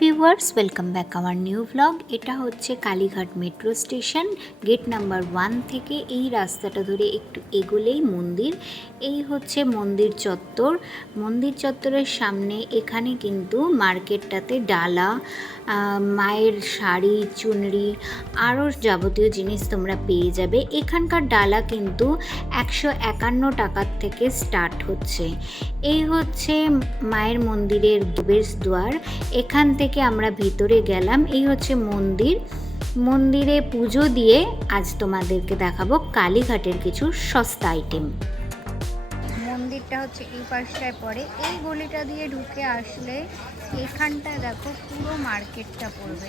Viewers welcome back আমার new blog এটা হচ্ছে Kalighat metro station gate number one থেকে এই রাস্তাটা ধরে একটু এগোলেই মন্দির। এই হচ্ছে মন্দির চত্বর। মন্দির চত্বরের সামনে এখানে কিন্তু মার্কেটটাতে ডালা মায়ের শাড়ি, চুনরি, আরও যাবতীয় জিনিস তোমরা পেয়ে যাবে। এখানকার ডালা কিন্তু একশো একান্ন টাকার থেকে স্টার্ট হচ্ছে। এই হচ্ছে মায়ের মন্দিরের দ্বার। এখান থেকে আমরা ভিতরে গেলাম, এই হচ্ছে মন্দির। মন্দিরে পুজো দিয়ে আজ তোমাদেরকে দেখাবো কালীঘাটের কিছু সস্তা আইটেম মন্দিরটা হচ্ছে এই পাশটায় পড়ে। এই গলিটা দিয়ে ঢুকে আসলে এখানটা দেখো, পুরো মার্কেটটা পড়বে।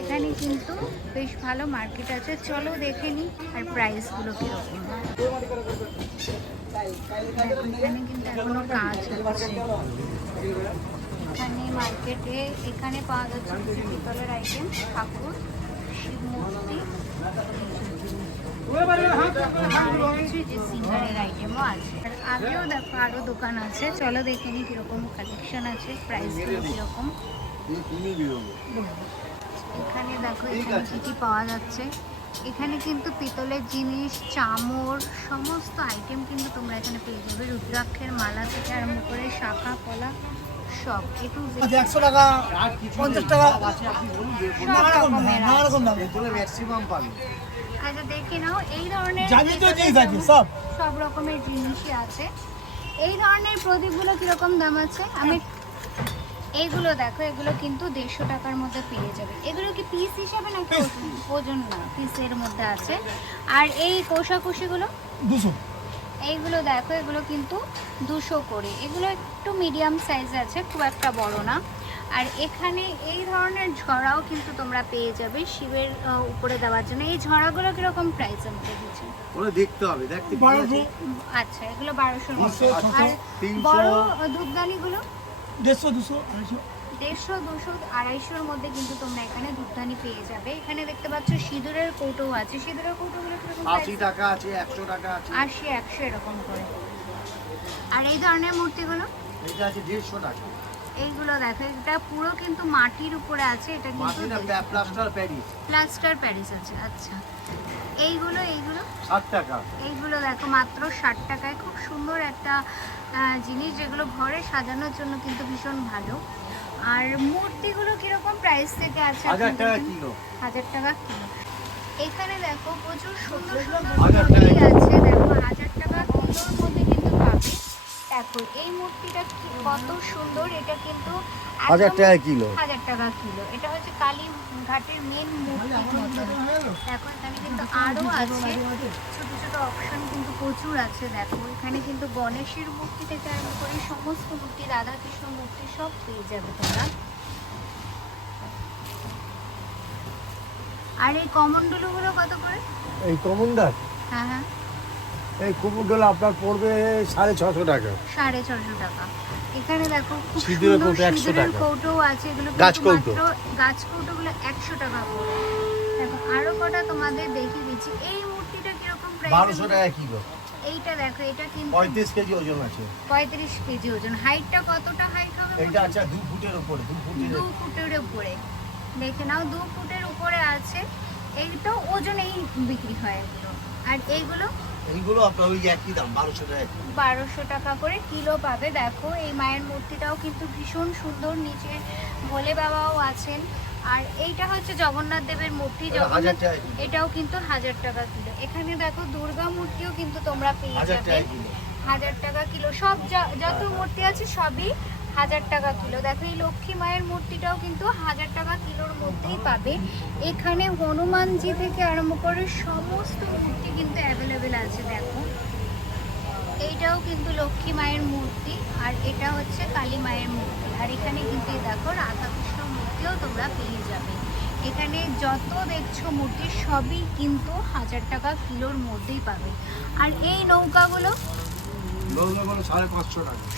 এখানে কিন্তু বেশ ভালো মার্কেট আছে। চলো দেখে নিই আর প্রাইসগুলো কীরকম। এখানে কিন্তু এখনও কাজ হচ্ছে। এখানে মার্কেটে এখানে পাওয়া যাচ্ছে কিছু পিতলের আইটেম ঠাকুর শিব মূর্তি আর কিছু যে সিঙ্গারের আইটেমও আছে। আগেও দেখো আরও দোকান আছে। চলো দেখে নিই কীরকম কালেকশন আছে প্রাইসগুলো কীরকম। এখানে দেখো এখানে কী কী পাওয়া যাচ্ছে। এখানে কিন্তু পিতলের জিনিস চামর সমস্ত আইটেম কিন্তু তোমরা এখানে পেয়ে যাবে। রুদ্রাক্ষের মালা থেকে আরম্ভ করে শাখা কলা সব আচ্ছা একশো টাকা পঞ্চাশ টাকা। সব রকমের নানা রকম দাম। ম্যাক্সিমাম পাবে আচ্ছা দেখে নাও এই ধরনের যাবতীয় জিনিস আছে সব। সব রকমের জিনিসই আছে। এই ধরনের প্রদীপগুলো কীরকম দাম আছে? আমি এইগুলো দেখো এগুলো কিন্তু দেড়শো টাকার মধ্যে পেয়ে যাবে। এগুলো কি পিস হিসাবে নাকি ওজন? ওজন না পিসের মধ্যে আছে। আর এই কোষাকুষিগুলো? দুশো। এইগুলো দেখো এগুলো কিন্তু দুশো করে। এগুলো একটু মিডিয়াম সাইজ আছে খুব একটা বড় না। আর এখানে এই ধরনের ঝড়াও কিন্তু তোমরা পেয়ে যাবে শিবের উপরে দেওয়ার জন্য। এই ঝড়াগুলো কীরকম প্রাইস মধ্যে দিচ্ছে ওরা দেখতে হবে দেখতে কি বারোশো। আছে? আচ্ছা এগুলো বারোশো দুশো, আর বড় দুধদানিগুলো? দেড়শো দুশো আড়াইশো। দেড়শো দুশো আড়াইশোর মধ্যে কিন্তু তোমরা এখানে দুধদানি পেয়ে যাবে। এখানে দেখতে পাচ্ছ সিঁদুরের কৌটো আছে। সিঁদুরের কৌটোগুলো আশি টাকা আছে একশো টাকা আছে। আশি একশো এরকম করে। আর এই ধরনের মূর্তিগুলো? এটা আছে দেড়শো টাকা। এইগুলো দেখো এটা পুরো কিন্তু মাটির উপরে আছে এটা কিন্তু প্লাস্টার প্যারিস। প্লাস্টার প্যারিস আছে আচ্ছা। এইগুলো এইগুলো? ষাট টাকা। এইগুলো দেখো মাত্র ষাট টাকায়। খুব সুন্দর একটা জিনিস যেগুলো ঘরে সাজানোর জন্য কিন্তু ভীষণ ভালো। আর মূর্তিগুলো কীরকম প্রাইস থেকে আছে হাজার টাকা কিলো। হাজার টাকা কিলো। এখানে দেখো প্রচুর সুন্দর সুন্দর মূর্তি আছে। দেখো হাজার টাকা কিলোর মধ্যে দেখো এই মূর্তিটা কি কত সুন্দর এটা কিন্তু হাজার টাকা কিলো। হাজার টাকা কিলো। এটা হচ্ছে কালী ঘাটের মেন মূর্তি দেখো এখানে কিন্তু আরও আছে। ছোট ছোট অপশন কিন্তু প্রচুর আছে দেখো এখানে কিন্তু গণেশের মূর্তি থেকে আরম্ভ করে সমস্ত মূর্তি রাধাকৃষ্ণ মূর্তি সব পেয়ে যাবে তোমরা। আর এই কমন্ডলুগুলো কত করে? এই কমন্ডার হ্যাঁ হ্যাঁ। এই কমন্ডল আপনার পড়বে সাড়ে ছশো টাকা। সাড়ে ছশো টাকা। এখানে দেখো খুব সুন্দর সিঁদুরের টাকা। আছে এগুলো গাছ কৌটো। গাছ কৌটোগুলো একশো টাকা করে। দেখো আরও কটা তোমাদের দেখিয়ে দিচ্ছি। এই মূর্তিটা কীরকম প্রাইস বারোশো টাকা কিলো। এইটা দেখো এটা কিন্তু পঁয়ত্রিশ কেজি ওজন আছে। পঁয়ত্রিশ কেজি ওজন। হাইটটা কতটা হাইট হবে ফুটের উপরে দু ফুটের দু ফুটের উপরে। দেখে নাও দু ফুটের উপরে আছে। এইটা ওজনেই বিক্রি হয় এগুলো। আর এইগুলো এইগুলো আপনার ওই একই দাম বারোশো টাকা বারোশো টাকা করে কিলো পাবে। দেখো এই মায়ের মূর্তিটাও কিন্তু ভীষণ সুন্দর নিচে ভোলে বাবাও আছেন। আর এইটা হচ্ছে জগন্নাথ দেবের মূর্তি জগন্নাথ এটাও কিন্তু হাজার টাকা কিলো। এখানে দেখো দুর্গা মূর্তিও কিন্তু তোমরা পেয়ে যাবে। হাজার টাকা কিলো। সব যত মূর্তি আছে সবই হাজার টাকা কিলো। দেখো, এই লক্ষ্মী মায়ের মূর্তিটাও কিন্তু হাজার টাকা কিলোর মধ্যেই পাবে। এখানে হনুমানজি থেকে আরম্ভ করে সমস্ত মূর্তি কিন্তু অ্যাভেলেবেল আছে, দেখো। এইটাও কিন্তু লক্ষ্মী মায়ের মূর্তি, আর এটা হচ্ছে কালী মায়ের মূর্তি। আর এখানে কিন্তু দেখো, রাধাকৃষ্ণ মূর্তিও তোমরা পেয়ে যাবে। এখানে যত দেখছ মূর্তি, সবই কিন্তু হাজার টাকা কিলোর মধ্যেই পাবে। আর এই নৌকাগুলো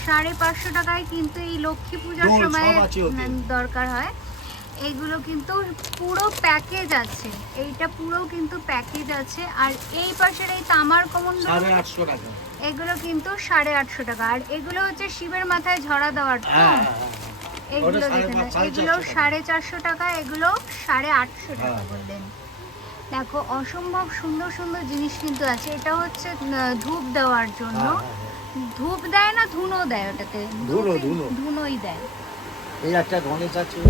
সাড়ে পাঁচশো টাকায় কিন্তু এই লক্ষ্মী পূজার সময় দরকার হয়। এইগুলো কিন্তু পুরো প্যাকেজ আছে। এইটা পুরো কিন্তু প্যাকেজ আছে। আর এই পাশের এই তামার কমন এগুলো কিন্তু সাড়ে আটশো টাকা। আর এগুলো হচ্ছে শিবের মাথায় ঝরা দেওয়ার হ্যাঁ হ্যাঁ, হ্যাঁ। এগুলো এগুলো সাড়ে চারশো টাকা এগুলো সাড়ে আটশো টাকা। বললেন দেখো অসম্ভব সুন্দর সুন্দর জিনিস কিন্তু আছে। এটা হচ্ছে ধূপ দেওয়ার জন্য। ধূপ দেয় না ধুনো দেয় ওটাতে। ধুনো, ধুনো। ধুনোই দেয়। এই একটা গণেশ আছে।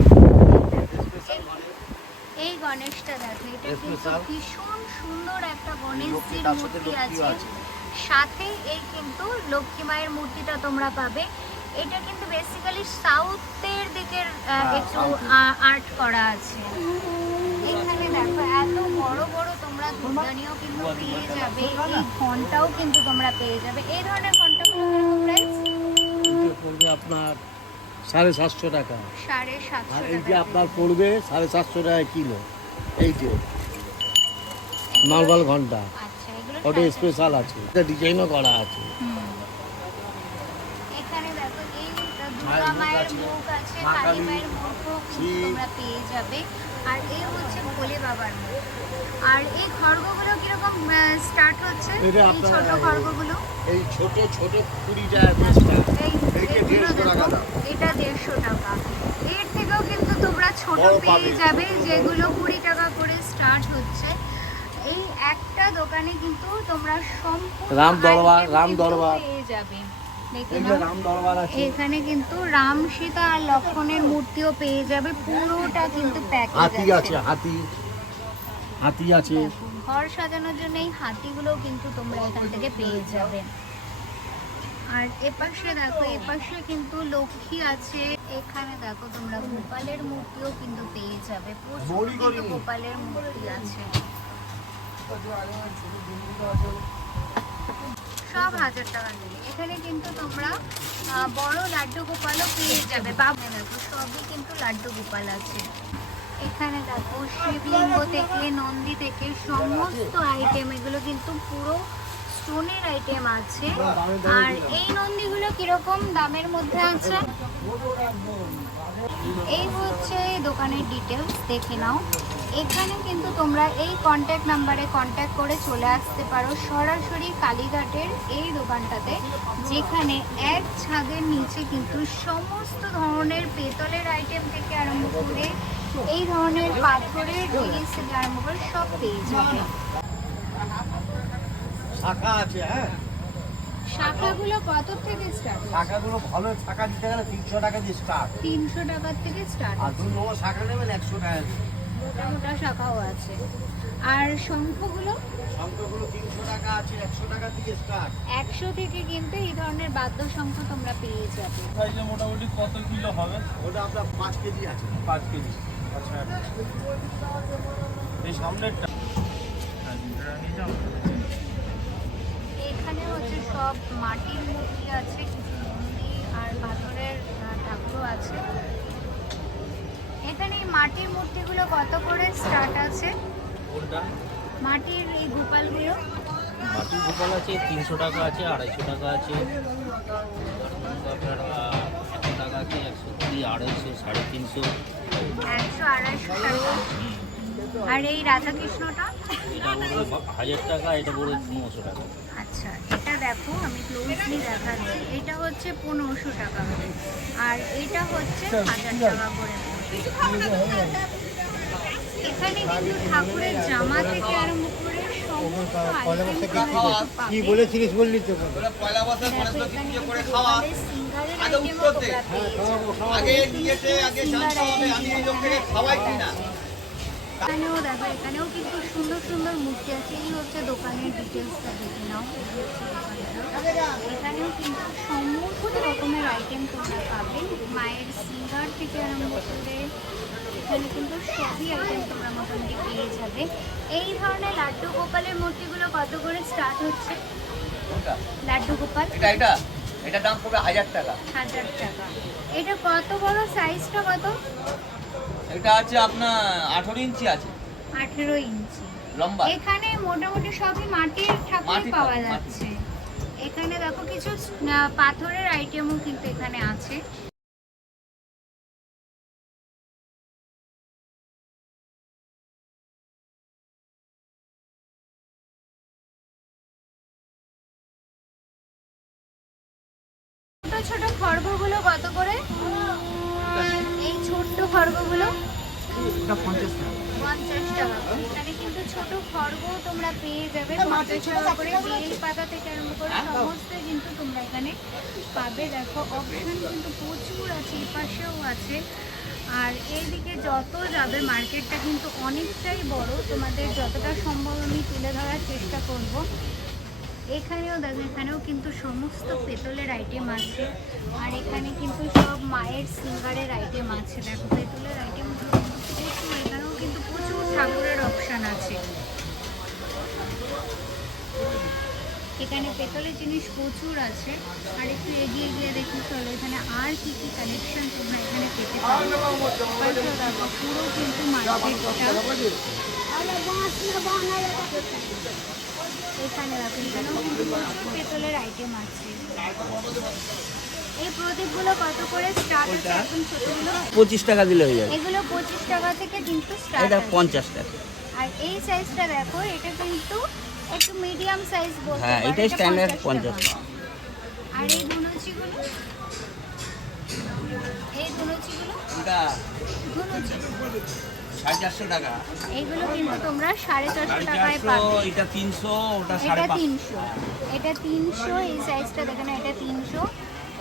এই গণেশটা দেখো এটা কিন্তু ভীষণ সুন্দর একটা গণেশজির লক্ষ্মী, মূর্তি আছে। সাথে এই কিন্তু লক্ষ্মী মায়ের মূর্তিটা তোমরা পাবে। এটা কিন্তু বেসিক্যালি সাউথের দিকের হ্যাঁ, একটু আর্ট করা আছে। এখানে দেখো এত বড় বড় তোমরা ধূপদানিও কিন্তু পেয়ে যাবে। এই ঘন্টাও কিন্তু তোমরা পেয়ে যাবে। এই ধরনের ঘন্টাগুলো কীরকম প্রাইস পড়বে আপনার সাড়ে সাতশো টাকা। সাড়ে সাতশো আর এই যে আপনার পড়বে সাড়ে সাতশো টাকা কিলো। এই যে নর্মাল ঘণ্টা। আচ্ছা ওটা স্পেশাল আছে। এটা ডিজাইনও করা আছে। এখানে দেখো এই মায়ের দুর্গা মুখ মায়ের আছে, মুখ আছে কালী মায়ের। তোমরা পেয়ে যাবে। আর এই হচ্ছে ভোলে বাবার আর এই খড়গগুলো কীরকম স্টার্ট হচ্ছে? এই ছোট খড়গগুলো? এই ছোট ছোট কুড়ি 150 টাকা এটা দেড়শো টাকা। এর থেকেও কিন্তু তোমরা ছোট পেয়ে যাবে যেগুলো কুড়ি টাকা করে স্টার্ট হচ্ছে। এই একটা দোকানে কিন্তু তোমরা সম্পূর্ণ রাম দরবার, রাম দরবার। পেয়ে যাবে। এখানে কিন্তু রাম সীতা আর লক্ষণের মূর্তিও পেয়ে যাবে। পুরোটা কিন্তু হাতি আছে। হাতি। হাতি আছে। ঘর সাজানোর জন্য এই হাতিগুলোও কিন্তু তোমরা এখান থেকে পেয়ে যাবে। আর এপাশে দেখো এপাশে কিন্তু লক্ষ্মী আছে। এখানে দেখো তোমরা গোপালের মূর্তিও কিন্তু পেয়ে যাবে। প্রচুর কিন্তু গোপালের মূর্তি আছে। সব হাজার টাকা থেকে এখানে কিন্তু তোমরা বড় লাড্ডু গোপালও পেয়ে যাবে। বাবা দেখো সবই কিন্তু লাড্ডু গোপাল আছে। এখানে দেখো, শিবলিঙ্গ থেকে, নন্দী থেকে সমস্ত আইটেম এগুলো কিন্তু পুরো স্টোনের আইটেম আছে। আর এই নন্দীগুলো কীরকম দামের মধ্যে আছে? এই হচ্ছে দোকানের ডিটেলস দেখে নাও। এখানে কিন্তু তোমরা এই কন্ট্যাক্ট নাম্বারে কন্ট্যাক্ট করে চলে আসতে পারো সরাসরি কালীঘাটের এই দোকানটাতে, যেখানে এক ছাদের নিচে কিন্তু সমস্ত ধরনের পেতলের আইটেম থেকে আরম্ভ করে এই ধরনের পাথরের জিনিস থেকে আরম্ভ করে সব পেয়ে যাবে। শাখা আছে হ্যাঁ। শাখাগুলো কত থেকে স্টার্ট শাখাগুলো ভালো শাখা দিতে গেলে তিনশো টাকা দিয়ে স্টার্ট তিনশো টাকার থেকে স্টার্ট আর দু নম্বর শাখা নেবেন একশো টাকা মোটা মোটা শাখাও আছে। আর শঙ্খগুলো? শঙ্খগুলো তিনশো টাকা আছে একশো টাকা দিয়ে স্টার্ট একশো থেকে কিন্তু এই ধরনের বাদ্যশঙ্খ তোমরা পেয়ে যাবে। সাইজে মোটামুটি কত কিলো হবে? ওটা আপনার পাঁচ কেজি আছে। পাঁচ কেজি। আচ্ছা। এই সামনেরটা। এখানে হচ্ছে সব মাটির মূর্তি আছে কিছু মন্দির আর পাথরের ঠাকুরও আছে। এখানে এই মাটির মূর্তিগুলো কত করে স্টার্ট আছে? মাটির এই গোপালগুলো। মাটির গোপাল আছে তিনশো টাকা আছে আড়াইশো টাকা আছে। আপনার একশো টাকা আছে একশো কুড়ি আড়াইশো সাড়ে তিনশো। একশো আড়াইশো টাকা। আর এই রাধাকৃষ্ণটা? এটা হাজার টাকা এটা পড়বে পনেরোশো টাকা। আচ্ছা দেখো আমি ক্লোজলি দেখাচ্ছি। এটা হচ্ছে পনেরোশো টাকা করে। আর এটা হচ্ছে হাজার টাকা করে। এখানে কিন্তু ঠাকুরের জামা থেকে আরম্ভ করে। কি বলেছিলিস বললি তো। আগে আগে হবে আমি খাওয়াই কিনা? এখানেও দেখো এখানেও কিন্তু সুন্দর সুন্দর মূর্তি আছে। এই হচ্ছে দোকানের ডিটেলসটা দেখে নাও। এখানেও কিন্তু সমস্ত রকমের আইটেম তোমরা পাবে। মায়ের সিঙ্গার থেকে আরম্ভ করে এখানে কিন্তু সবই আইটেম তোমরা মোটামুটি পেয়ে যাবে। এই ধরনের লাড্ডু গোপালের মূর্তিগুলো কত করে স্টার্ট হচ্ছে? লাড্ডু গোপাল। এটা এটা? এটা দাম পড়বে হাজার টাকা। হাজার টাকা। এটা কত বড় সাইজটা কত? এটা আছে আপনার আঠারো ইঞ্চি আছে। আঠেরো ইঞ্চি। লম্বা। এখানে মোটামুটি সবই মাটির ঠাকুর পাওয়া যাচ্ছে। এখানে দেখো কিছু পাথরের আইটেমও কিন্তু এখানে আছে। ছোট ছোট খড়গগুলো কত করে? পঞ্চাশ টাকা। করে এখানে কিন্তু ছোট তোমরা পেয়ে যাবে। পঞ্চাশ টাকা করে বেল পাতা থেকে আরম্ভ করে সমস্ত কিন্তু তোমরা এখানে পাবে। দেখো অপশন কিন্তু প্রচুর আছে এই পাশেও আছে। আর এইদিকে যত যাবে মার্কেটটা কিন্তু অনেকটাই বড়। তোমাদের যতটা সম্ভব আমি তুলে ধরার চেষ্টা করব। এখানেও দেখো এখানেও কিন্তু সমস্ত পেতলের আইটেম আছে। আর এখানে কিন্তু সব মায়ের সিঙ্গারের আইটেম আছে। দেখো পেতলের আইটেম প্রচুর এখানেও কিন্তু প্রচুর ঠাকুরের অপশান আছে। এখানে পেতলের জিনিস প্রচুর আছে। আর একটু এগিয়ে গিয়ে দেখি চলো, এখানে আর কি কি কালেকশন তোমরা এখানে পেতে পারো। পুরো কিন্তু এখানে দেখো, এখানেও কিন্তু প্রচুর পেতলের আইটেম আছে। এই প্রদীপগুলো কত করে স্টার্ট হচ্ছে এখন ছোটগুলো পঁচিশ টাকা দিলে হয়ে যাবে। এগুলো পঁচিশ টাকা থেকে কিন্তু স্টার্ট এটা পঞ্চাশ টাকা। আর এই সাইজটা দেখো এটা কিন্তু একটু মিডিয়াম সাইজ বলতে হ্যাঁ, এটা standard 50 টাকা। আর এই ধুনুচিগুলো? এই ধুনুচিগুলো? এটা এইগুলো কিন্তু তোমরা সাড়ে চারশো টাকায় পাবে। এটা তিনশো ওটা এটা তিনশো। এটা তিনশো এই সাইজটা দেখো না এটা তিনশো।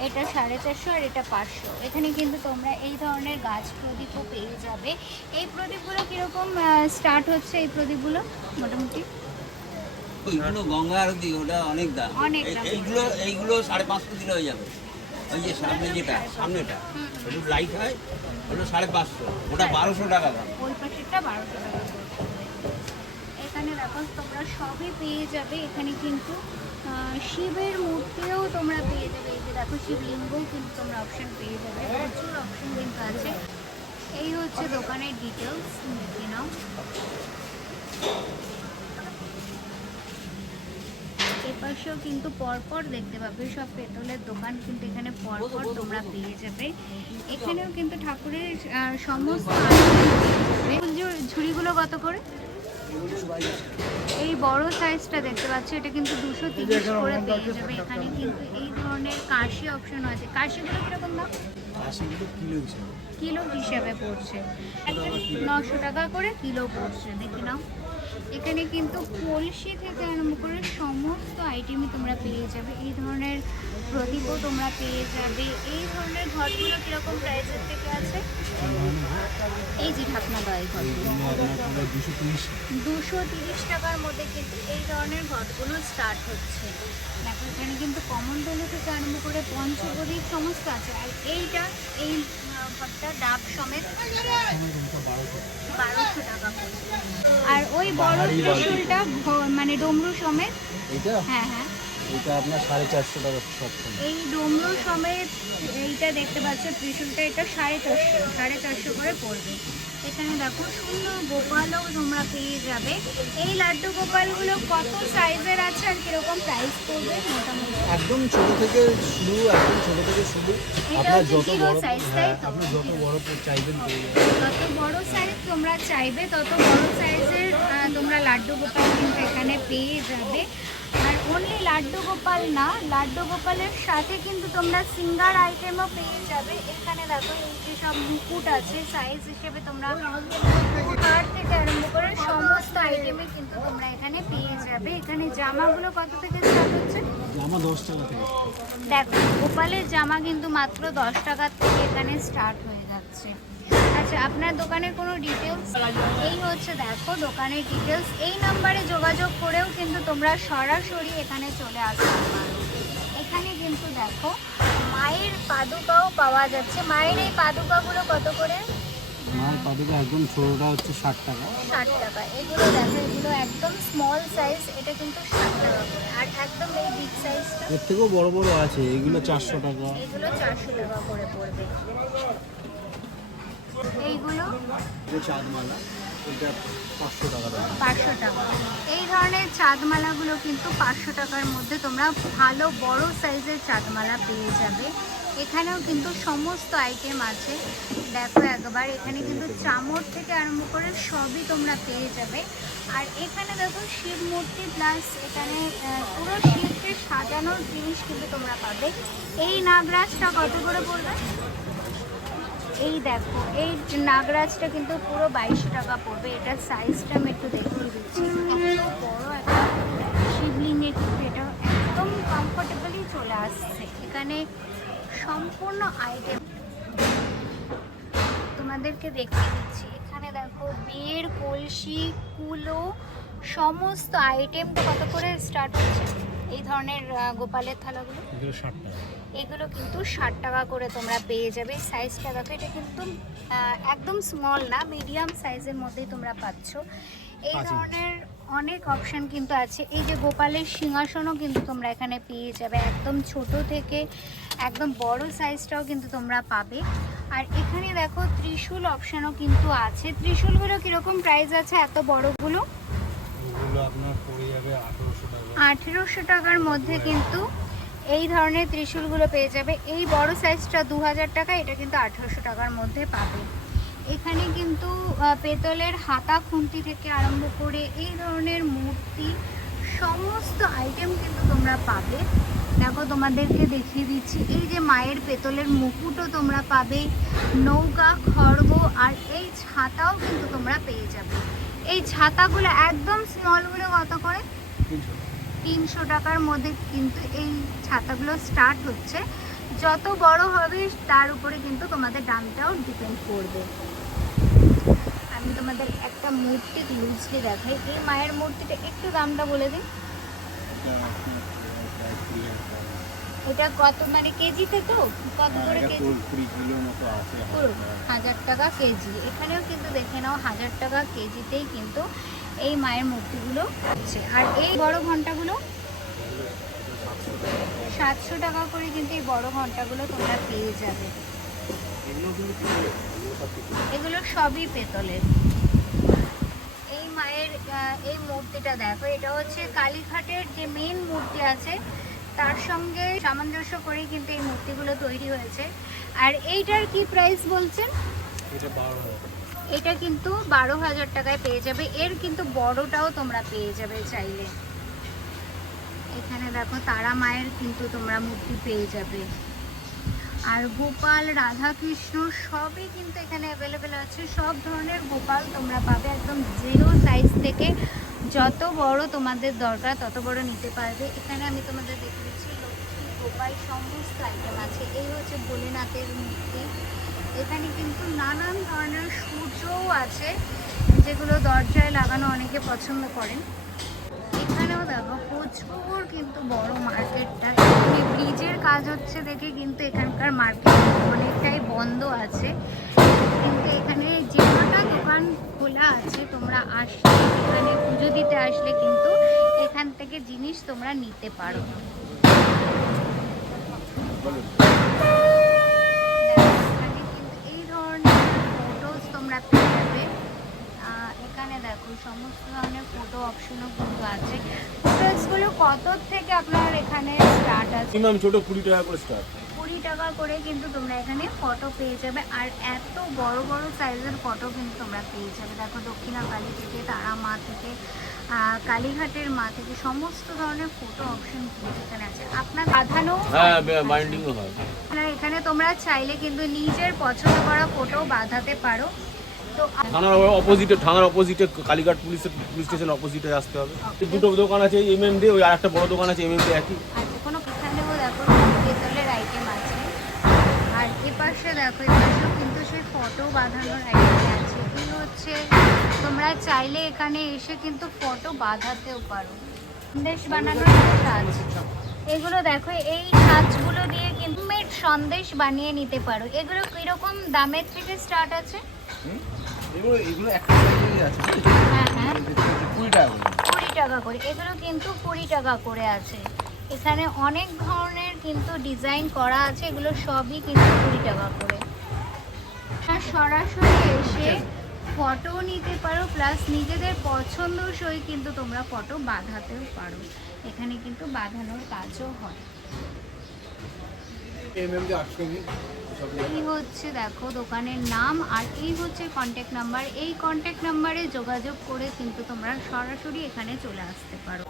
এটা সাড়ে চারশো আর এটা পাঁচশো। এখানে কিন্তু তোমরা এই ধরনের গাছ প্রদীপও পেয়ে যাবে। এই প্রদীপগুলো কীরকম স্টার্ট হচ্ছে এই প্রদীপগুলো? মোটামুটি? ওইগুলো গঙ্গা আরতি ওটা অনেক দাম। অনেক এইগুলো এইগুলো সাড়ে পাঁচশো দিলে হয়ে যাবে। ওই যে সামনে যেটা সামনেটা একটু লাইট হয় ওটা সাড়ে পাঁচশো। ওটা বারোশো টাকা দাম। ওই পাশেরটা বারোশো টাকা। এখানে দেখো তোমরা সবই পেয়ে যাবে। এখানে কিন্তু শিবের মূর্তিও তোমরা পেয়ে যাবে। দেখো শিবলিঙ্গও কিন্তু তোমরা অপশন পেয়ে যাবে। প্রচুর অপশন কিন্তু আছে। এই হচ্ছে দোকানের ডিটেলস দেখে নাও। এপাশেও কিন্তু পরপর দেখতে পাবে, সব পেতলের দোকান কিন্তু এখানে পরপর তোমরা পেয়ে যাবে। এখানেও কিন্তু ঠাকুরের সমস্ত। ঝুড়িগুলো কত করে? এই বড় সাইজটা দেখতে পাচ্ছি, এটা কিন্তু দুশো তিরিশ করে পেয়ে যাবে। এখানে কিন্তু এই ধরনের কাশি অপশন আছে। কাশিগুলো কীরকম দাম? কিলো হিসাবে। পড়ছে। নশো টাকা করে কিলো পড়ছে। দেখি নাও। এখানে কিন্তু কলসি থেকে আরম্ভ করে সমস্ত আইটেমই তোমরা পেয়ে যাবে। এই ধরনের প্রদীপও তোমরা পেয়ে যাবে। এই ধরনের ঘরগুলো কীরকম প্রাইসের থেকে আছে? এই যে ঢাকনা দেওয়া এই ঘরগুলো। দুশো তিরিশ টাকার মধ্যে কিন্তু এই ধরনের ঘটগুলো স্টার্ট হচ্ছে। দেখো, এখানে কিন্তু কমন দলু থেকে আরম্ভ করে পঞ্চপ্রদীপ সমস্ত আছে। আর এইটা, এই আহ, ডাব সমেত বারোশো টাকা আর ওই বড় ত্রিশুলটা মানে ডমরু সমেত হ্যাঁ হ্যাঁ। এটা আপনার সাড়ে চারশো টাকা সব এই ডমরু সমেত এইটা দেখতে পাচ্ছ ত্রিশুলটা এটা সাড়ে চারশো সাড়ে চারশো করে পড়বে। এখানে দেখো সুন্দর গোপালও তোমরা পেয়ে যাবে। এই লাড্ডু গোপালগুলো কত সাইজের আছে আর কীরকম প্রাইস পড়বে মোটামুটি? একদম ছোট থেকে শুরু একদম ছোট থেকে শুরু। আপনার যত বড় সাইজ হ্যাঁ আপনি যত বড় চাইবেন যত বড় সাইজ তোমরা চাইবে তত বড় সাইজের তোমরা লাড্ডু গোপাল কিন্তু এখানে পেয়ে যাবে। অনলি লাড্ডু গোপাল না লাড্ডু গোপালের সাথে কিন্তু তোমরা সিঙ্গার আইটেমও পেয়ে যাবে। এখানে দেখো এই যে সব মুকুট আছে সাইজ হিসেবে তোমরা কার থেকে আরম্ভ করে সমস্ত আইটেমই কিন্তু তোমরা এখানে পেয়ে যাবে। এখানে জামাগুলো কত থেকে স্টার্ট হচ্ছে? জামা দশ টাকা থেকে। দেখো গোপালের জামা কিন্তু মাত্র দশ টাকার থেকে এখানে স্টার্ট হয়ে যাচ্ছে। আচ্ছা আপনার দোকানের কোনো ডিটেলস এই হচ্ছে দেখো দোকানের ডিটেলস এই নাম্বারে যোগাযোগ করেও কিন্তু তোমরা সরাসরি এখানে চলে আসতে পারো। এখানে কিন্তু দেখো মায়ের পাদুকাও পাওয়া যাচ্ছে। মায়ের এই পাদুকাগুলো কত করে? মায়ের পাদুকা একদম ছোটোটা হচ্ছে ষাট টাকা। ষাট টাকা। এগুলো দেখো এগুলো একদম স্মল সাইজ এটা কিন্তু ষাট টাকা করে। আর একদম এই বিগ সাইজটা এর থেকেও বড় বড় আছে এগুলো চারশো টাকা। এগুলো চারশো টাকা করে পড়বে। এইগুলো? চাঁদমালা এটা পাঁচশো টাকা পাঁচশো টাকা। এই ধরনের চাঁদমালাগুলো কিন্তু পাঁচশো টাকার মধ্যে তোমরা ভালো বড় সাইজের চাঁদমালা পেয়ে যাবে। এখানেও কিন্তু সমস্ত আইটেম আছে। দেখো একবার এখানে কিন্তু চামড় থেকে আরম্ভ করে সবই তোমরা পেয়ে যাবে। আর এখানে দেখো শিব মূর্তি প্লাস এখানে পুরো শিবকে সাজানোর জিনিস কিন্তু তোমরা পাবে। এই নাগরাজটা কত করে পড়বে? এই দেখো, এই নাগরাজটা কিন্তু পুরো বাইশশো টাকা পড়বে। এটার সাইজটা আমি একটু দেখিয়ে দিচ্ছি। এত বড় একটা শিবলিঙ্গের কিন্তু এটা একদম কমফোর্টেবলি চলে আসছে। এখানে সম্পূর্ণ আইটেম তোমাদেরকে দেখিয়ে দিচ্ছি। এখানে দেখো বিয়ের কলসি, কুলো, সমস্ত আইটেমটা কত করে স্টার্ট হচ্ছে? এই ধরনের গোপালের থালাগুলো? ষাট টাকা। এগুলো কিন্তু ষাট টাকা করে তোমরা পেয়ে যাবে সাইজটা দেখো এটা কিন্তু একদম স্মল না মিডিয়াম সাইজের মধ্যেই তোমরা পাচ্ছ। এই ধরনের অনেক অপশান কিন্তু আছে। এই যে গোপালের সিংহাসনও কিন্তু তোমরা এখানে পেয়ে যাবে। একদম ছোট থেকে একদম বড় সাইজটাও কিন্তু তোমরা পাবে। আর এখানে দেখো ত্রিশূল অপশানও কিন্তু আছে। ত্রিশূলগুলো কীরকম প্রাইস আছে? এত বড়গুলো? আঠেরোশো টাকার মধ্যে কিন্তু এই ধরনের ত্রিশূলগুলো পেয়ে যাবে। এই বড় সাইজটা দু হাজার টাকা, এটা কিন্তু আঠেরোশো টাকার মধ্যে পাবে। এখানে কিন্তু পেতলের হাতা খুন্তি থেকে আরম্ভ করে এই ধরনের মূর্তি, সমস্ত আইটেম কিন্তু তোমরা পাবে। দেখো, তোমাদেরকে দেখিয়ে দিচ্ছি। এই যে মায়ের পেতলের মুকুটও তোমরা পাবে, নৌকা, খড়গ আর এই ছাতাও কিন্তু তোমরা পেয়ে যাবে। এই ছাতাগুলো একদম স্মলগুলো কত করে? তিনশো টাকার মধ্যে কিন্তু এই ছাতাগুলো স্টার্ট হচ্ছে। যত বড় হবে তার উপরে কিন্তু তোমাদের দামটাও ডিপেন্ড করবে। আমি তোমাদের একটা মূর্তি লুজলি দেখাই। এই মায়ের মূর্তিটা একটু দামটা বলে দিন এটা কত মানে কেজিতে তো কত করে কেজি? হাজার টাকা কেজি। এখানেও কিন্তু দেখে নাও হাজার টাকা কেজিতেই কিন্তু এই মায়ের মূর্তিগুলো আর এই বড় ঘন্টাগুলো সাতশো টাকা করে কিন্তু এই বড় ঘন্টাগুলো তোমরা পেয়ে যাবে। এগুলো সবই পেতলের এই মায়ের এই মূর্তিটা দেখো, এটা হচ্ছে কালীঘাটের যে মেন মূর্তি আছে, তার সঙ্গে সামঞ্জস্য করেই কিন্তু এই মূর্তিগুলো তৈরি হয়েছে। আর এইটার কি প্রাইস বলছেন? এটা বারো এটা কিন্তু বারো হাজার টাকায় পেয়ে যাবে। এর কিন্তু বড়টাও তোমরা পেয়ে যাবে চাইলে। এখানে দেখো, তারা মায়ের কিন্তু তোমরা মূর্তি পেয়ে যাবে। আর গোপাল, রাধাকৃষ্ণ সবই কিন্তু এখানে অ্যাভেলেবেল আছে। সব ধরনের গোপাল তোমরা পাবে। একদম জিরো সাইজ থেকে যত বড় তোমাদের দরকার, তত বড় নিতে পারবে। এখানে আমি তোমাদের দেখে দিচ্ছি লক্ষ্মী, গোপাল, সমস্ত আইটেম আছে। এই হচ্ছে ভোলেনাথের মূর্তি। এখানে কিন্তু নানান ধরনের সূর্যও আছে, যেগুলো দরজায় লাগানো অনেকে পছন্দ করেন। এখানেও দেখো কোচপুকুর কিন্তু বড় মার্কেটটা। এখানে ব্রিজের কাজ হচ্ছে দেখে কিন্তু এখানকার মার্কেট অনেকটাই বন্ধ আছে। কিন্তু এখানে যে কটা দোকান খোলা আছে, তোমরা আসলে এখানে পুজো দিতে আসলে কিন্তু এখান থেকে জিনিস তোমরা নিতে পারো দেখো, এখানে কিন্তু এই ধরনের ফটোস তোমরা পেয়ে যাবে। এখানে দেখো সমস্ত ধরনের ফটো অপশনও কিন্তু আছে। ফটোসগুলো কত থেকে আপনার এখানে স্টার্ট আছে? মিনিমাম ছোট কুড়ি টাকা করে স্টার্ট কুড়ি টাকা করে কিন্তু তোমরা এখানে ফটো পেয়ে যাবে। আর এত বড় বড় সাইজের ফটো কিন্তু তোমরা পেয়ে যাবে। দেখো দক্ষিণা কালী থেকে তারা মা থেকে কালীঘাটের মা থেকে সমস্ত ধরনের ফটো অপশন এখানে আছে। আপনার বাঁধানো হ্যাঁ? বাইন্ডিংও হয়। এখানে তোমরা চাইলে কিন্তু নিজের পছন্দ করা ফটো বাঁধাতে পারো। থানার অপোজিটে থানার অপোজিটে কালীঘাট পুলিশের পুলিশ স্টেশন অপোজিটে আসতে হবে। দুটো দোকান আছে এমএম ডি ওই আরেকটা বড় দোকান আছে এমএম ডি একই। আচ্ছা কোনো দেখো পেতলের আইটেম আছে। আর এপাশে দেখো এপাশেও কিন্তু সেই ফটো বাঁধানোর আইটেম আছে। এই হচ্ছে তোমরা চাইলে এখানে এসে কিন্তু ফটো বাঁধাতেও পারো। সন্দেশ বানানোর একটা কাজ। এগুলো দেখো এই কাজগুলো দিয়ে কিন্তু সন্দেশ বানিয়ে নিতে পারো। এগুলো কীরকম দামের থেকে স্টার্ট আছে? এগুলো এগুলো একটা সাইজেরই আছে হ্যাঁ হ্যাঁ। কুড়ি টাকা করে। কুড়ি টাকা করে এগুলো কিন্তু কুড়ি টাকা করে আছে। এখানে অনেক ধরনের কিন্তু ডিজাইন করা আছে এগুলো সবই কিন্তু কুড়ি টাকা করে। আর সরাসরি এসে ফটো নিতে পারো প্লাস নিজেদের পছন্দসই কিন্তু তোমরা ফটো বাঁধাতেও পারো। এখানে কিন্তু বাঁধানোর কাজও হয়। এই হচ্ছে দেখো দোকানের নাম আর এই হচ্ছে কন্ট্যাক্ট নাম্বার এই কন্ট্যাক্ট নাম্বারে যোগাযোগ করে কিন্তু তোমরা সরাসরি এখানে চলে আসতে পারো।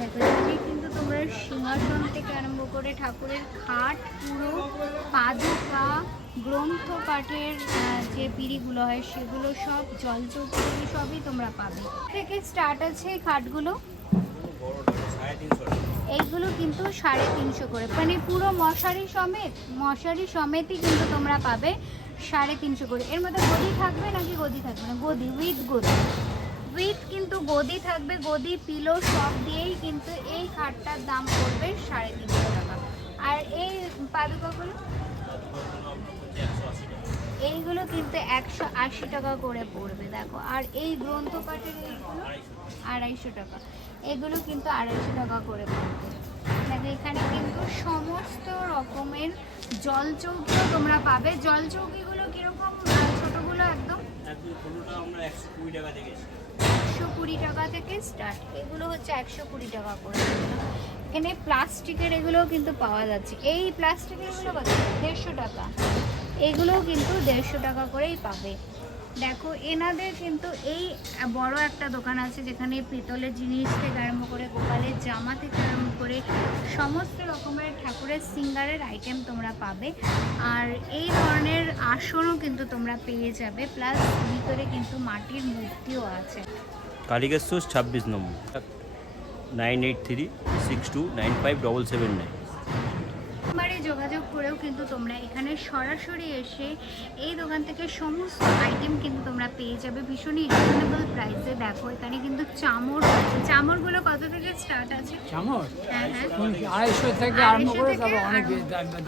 দেখো কিন্তু তোমরা সিংহাসন থেকে আরম্ভ করে ঠাকুরের খাট, পুরো পাদুকা গ্রন্থ পাঠের যে পিড়িগুলো হয় সেগুলো সব জল চৌকি সবই তোমরা পাবে। থেকে স্টার্ট আছে এই খাটগুলো। এইগুলো কিন্তু সাড়ে তিনশো করে। মানে পুরো মশারি সমেত, মশারি সমেতই কিন্তু তোমরা পাবে সাড়ে তিনশো করে। এর মধ্যে গদি থাকবে নাকি গদি থাকবে না? গদি, উইথ গদি। উইথ কিন্তু গদি থাকবে, গদি, পিলো, সব দিয়েই কিন্তু এই খাটটার দাম পড়বে সাড়ে তিনশো টাকা। আর এই পাদুকাগুলো এইগুলো কিন্তু একশো আশি টাকা করে পড়বে, দেখো। আর এই গ্রন্থ গ্রন্থপাঠের এইগুলো আড়াইশো টাকা। এগুলো কিন্তু আড়াইশো টাকা করে পড়বে। দেখো এখানে কিন্তু সমস্ত রকমের জল চৌকিও তোমরা পাবে। জল চৌকিগুলো কীরকম ছোটোগুলো একদম একশো কুড়ি টাকা থেকে স্টার্ট এগুলো হচ্ছে একশো কুড়ি টাকা করে। এখানে প্লাস্টিকের এগুলোও কিন্তু পাওয়া যাচ্ছে। এই প্লাস্টিকের এগুলো কত? দেড়শো টাকা। এগুলোও কিন্তু দেড়শো টাকা করেই পাবে। দেখো, এনাদের কিন্তু এই বড় একটা দোকান আছে যেখানে পিতলের জিনিস থেকে আরম্ভ করে গোপালের জামা থেকে আরম্ভ করে সমস্ত রকমের ঠাকুরের সিঙ্গারের আইটেম তোমরা পাবে। আর এই ধরনের আসনও কিন্তু তোমরা পেয়ে যাবে প্লাস ভিতরে কিন্তু মাটির মূর্তিও আছে। কালিকেশ্বর, ছাব্বিশ নম্বর। Nine eight three, six two, nine five, double seven nine. নাম্বারে যোগাযোগ করেও কিন্তু তোমরা এখানে সরাসরি এসে এই দোকান থেকে সমস্ত আইটেম কিন্তু তোমরা পেয়ে যাবে। ভীষণই রিজনেবল প্রাইসে দেখো এখানে কিন্তু চামড় আছে চামড়গুলো কত থেকে স্টার্ট আছে? চামচ হ্যাঁ হ্যাঁ। আড়াইশো থেকে আরম্ভ করে অনেক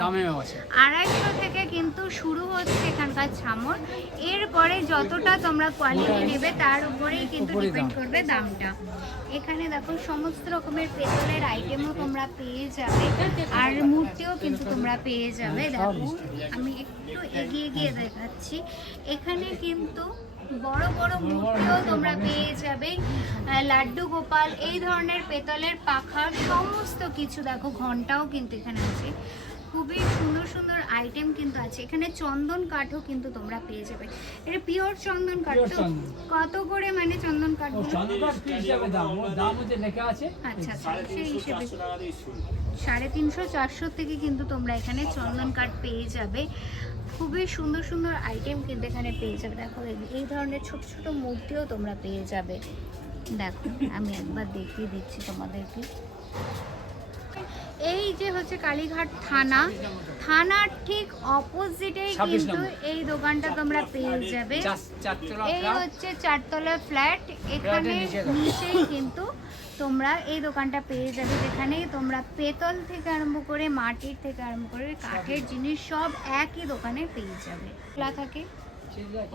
দামেও আছে। আড়াইশো থেকে কিন্তু শুরু হচ্ছে এখানকার ছামর এরপরে যতটা তোমরা কোয়ালিটি নেবে তার উপরেই কিন্তু ডিপেন্ড করবে দামটা। এখানে দেখো সমস্ত রকমের পেতলের আইটেমও তোমরা পেয়ে যাবে। আর মূর্তিও কিন্তু তোমরা পেয়ে যাবে। দেখো আমি একটু এগিয়ে গিয়ে দেখাচ্ছি। এখানে কিন্তু বড় বড় মূর্তিও তোমরা পেয়ে যাবে। লাড্ডু গোপাল এই ধরনের পেতলের পাখা সমস্ত কিছু দেখো ঘন্টাও কিন্তু এখানে আছে। খুবই সুন্দর সুন্দর আইটেম কিন্তু আছে। এখানে চন্দন কাঠও কিন্তু তোমরা পেয়ে যাবে। এটা পিওর চন্দন কাঠ তো কত করে মানে চন্দন কাঠ কি হিসাবে দাম? দাম হচ্ছে লেখা আছে? আচ্ছা আচ্ছা সেই হিসেবে। সাড়ে তিনশো চারশো থেকে কিন্তু তোমরা এখানে চন্দন কাঠ পেয়ে যাবে। খুবই সুন্দর সুন্দর আইটেম কিন্তু এখানে পেয়ে যাবে। দেখো এই- ধরনের ছোট ছোট মূর্তিও তোমরা পেয়ে যাবে। দেখো আমি একবার দেখিয়ে দিচ্ছি তোমাদেরকে। এই যে হচ্ছে কালীঘাট থানা। থানার ঠিক অপোজিটেই কিন্তু এই দোকানটা তোমরা পেয়ে যাবে। এই হচ্ছে চারতলা ফ্ল্যাট এখানে নিচে নিচেই কিন্তু তোমরা এই দোকানটা পেয়ে যাবে যেখানে তোমরা পেতল থেকে আরম্ভ করে মাটির থেকে আরম্ভ করে কাঠের জিনিস সব একই দোকানে পেয়ে যাবে। খোলা থাকে?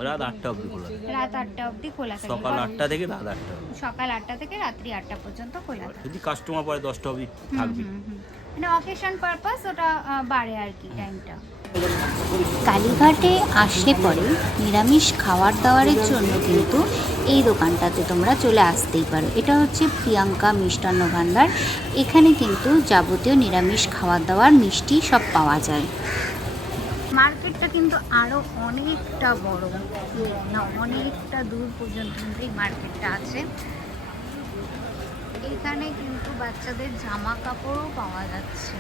রাত আটটা অবধি খোলা রাত আটটা অবধি খোলা থাকে। সকাল আটটা থেকে রাত আটটা সকাল আটটা থেকে রাত্রি আটটা পর্যন্ত খোলা থাকে। যদি কাস্টমার পরে দশটা অবধি থাকবে। হুম, হুম। মানে অকেশন পারপাস ওটা বাড়ে আর কি টাইমটা কালীঘাটে আসলে পরে নিরামিষ খাওয়ার দাওয়ারের জন্য কিন্তু এই দোকানটাতে তোমরা চলে আসতেই পারো। এটা হচ্ছে প্রিয়াঙ্কা মিষ্টান্ন ভাণ্ডার এখানে কিন্তু যাবতীয় নিরামিষ খাবার দাবার মিষ্টি সব পাওয়া যায়। মার্কেটটা কিন্তু আরও অনেকটা বড়। না, অনেকটা দূর পর্যন্ত কিন্তু এই মার্কেটটা আছে। এখানে কিন্তু বাচ্চাদের জামা কাপড়ও পাওয়া যাচ্ছে।